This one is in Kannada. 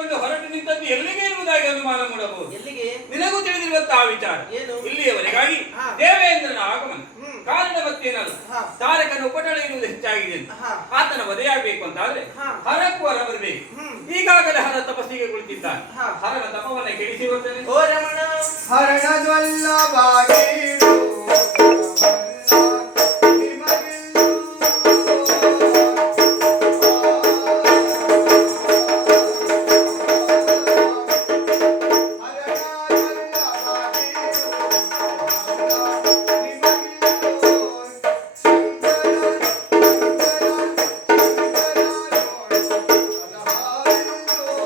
ತೆಗೆದುಕೊಂಡು ಹೊರಟು ನಿಂತದ್ದು ಎಲ್ಲಿಗೆ ಎನ್ನುವುದಾಗಿ ಅನುಮಾನ ಮೂಡಬಹುದು. ಎಲ್ಲಿಗೆ? ನಿನಗೂ ತಿಳಿದಿರುವಂತಹ ವಿಚಾರ ಏನು? ಇಲ್ಲಿಯವರೆಗಾಗಿ ದೇವೇಂದ್ರನ ಆಗಮನ ಕಾರಣ ಮತ್ತೇನಲ್ಲ, ತಾರಕನ ಉಪಟಳ ಇರುವುದು ಹೆಚ್ಚಾಗಿದೆ ಅಂತ. ಆತನ ವಧೆಯಾಗಬೇಕು ಅಂತಾದ್ರೆ ಹರಕ್ಕೂ ಹರ ಬರಬೇಕು. ಈಗಾಗಲೇ ಹರ ತಪಸ್ಸಿಗೆ ಕುಳಿತಿದ್ದಾನೆ. ಹರನ ತಪವನ್ನ ಕೆಡಿಸಿ ಬರ್ತೇನೆ. ಹರಣ ಜ್ವಲ್ಲ ಬಾಗಿ